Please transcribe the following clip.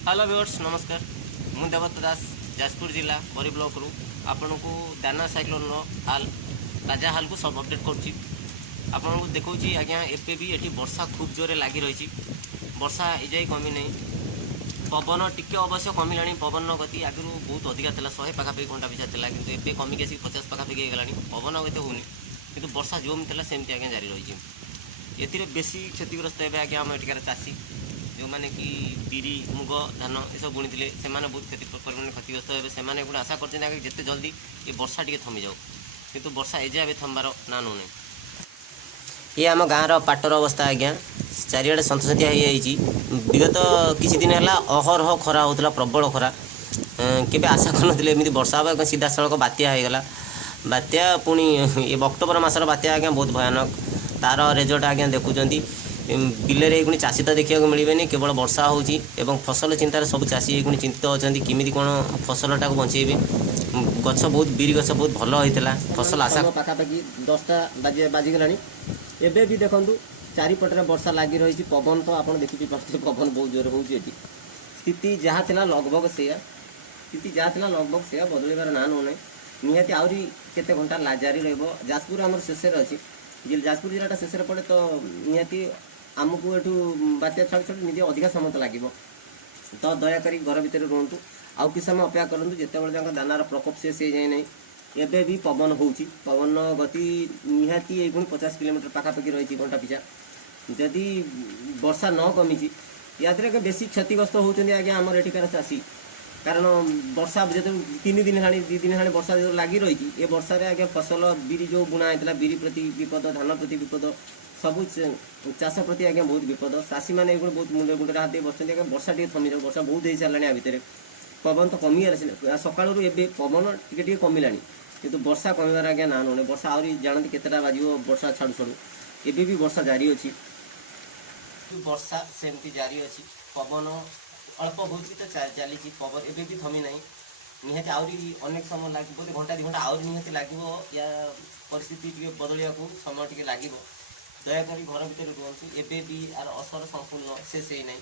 Hello viewers नमस्कार मु देवत दास जाजपुर जिला बरी ब्लॉक रु आपन को दाना साइक्लोन हाल ताजा हाल को सब अपडेट करुच्ची आपन को देखा आज्ञा एबे भी ये वर्षा खूब जोरे लगी रही वर्षा एजाई कमी नहीं पवन टिके अवश्य कमिला पवन गति आगु बहुत अधिका था 100 पाखापाखि घंटा पिछा था कि एबे कमिक 50 पाखापाखि होगा पवन एत होनी कि वर्षा जो था सेमती आज्ञा जारी रही ए बेसी क्षतिग्रस्त है आज्ञा आम एटिकार चाषी जो मैंने कि बिरी मुग धान ये सब बुणी थे से बहुत परिमाण क्षतिग्रस्त हे से आशा करते जिते जल्दी ये वर्षा टी थमी जाऊ किंतु वर्षा एजे ए थमबार ना नौ ये आम गाँव पाटर अवस्था आज्ञा चारिड़े सतसतिया विगत किसी दिन है अहरह खरा होता प्रबल खरा केवे आशा कर वर्षा हाँ सीधा सड़क बात्या होगला बात्या पुणी ये अक्टोबर मसर बात्या आज्ञा बहुत भयानक तार रेजल्ट आज्ञा देखुं बिलरे ये चाषी तो देखा मिलने केवल वर्षा होची एवं फसल चिंतार सब चाषी ये चिंतित अच्छा किमी कौन फसलटा को बचेबे गछ बहुत बीरी गछ बहुत भल होता फसल आशा पाखापाखि 10टा बाजिगला एबे भी देखूँ चारिपटे वर्षा लगी रही पवन तो आप देखी पार्थे पवन बहुत जोर हो स्थिति जहाँ थी लगभग से स्थिति जहाँ थी लगभग से बदलबार ना नौ निहाती आहरी केते घंटा जारी रजपुर आम शेष अच्छी जाजपुर जिलाटा शेष पड़े तो निहाती आमको एठू बात्या छाड़ छाड़ निजे अधिका समय लगे तो दयाकोरी घर भितर रुहतु आउ कि समय अपेक्षा करूँ जिते दानार प्रकोप से जाए ना एबे भी पवन होची पवन गति निहाती ये 50 किलोमीटर पाखापाखि रही घंटा पिछा जदि वर्षा न कमी या बेसी क्षतिग्रस्त होती आज्ञा आमर एठिकार चाषी कारण वर्षा जो 3 दिन है 2 दिन है वर्षा जो लगी रही ये वर्षा आज्ञा फसल बिरी जो बुणा होता बिरी प्रति विपद धान प्रति विपद सबू चाष प्रति आज्ञा बहुत विपद चाषी मैंने बहुत मुंडे मुंडे हाथ दे बस वर्षा टे थमी जाऊ वर्षा बहुत हो सारे या भितर पवन तो कमी सका पवन टे कमिला किंतु वर्षा कमिबार आज्ञा ना नौ वर्षा आहरी जानते केतेटा बाजिब वर्षा छाड़ू छाड़ू एबे भी वर्षा जारी अच्छी वर्षा सेमती जारी अच्छी पवन अल्प होती तो चली पवन एबे भी थमी ना निहाती आहरी अनेक समय लगे बोलते घंटा 2 घंटा आहरी निहाती लगे या परिस्थिति टी बदलिया समय टी लगे दयाकोरी घर भितर रुहतु एबे भी आर असर संपूर्ण शेष है ना।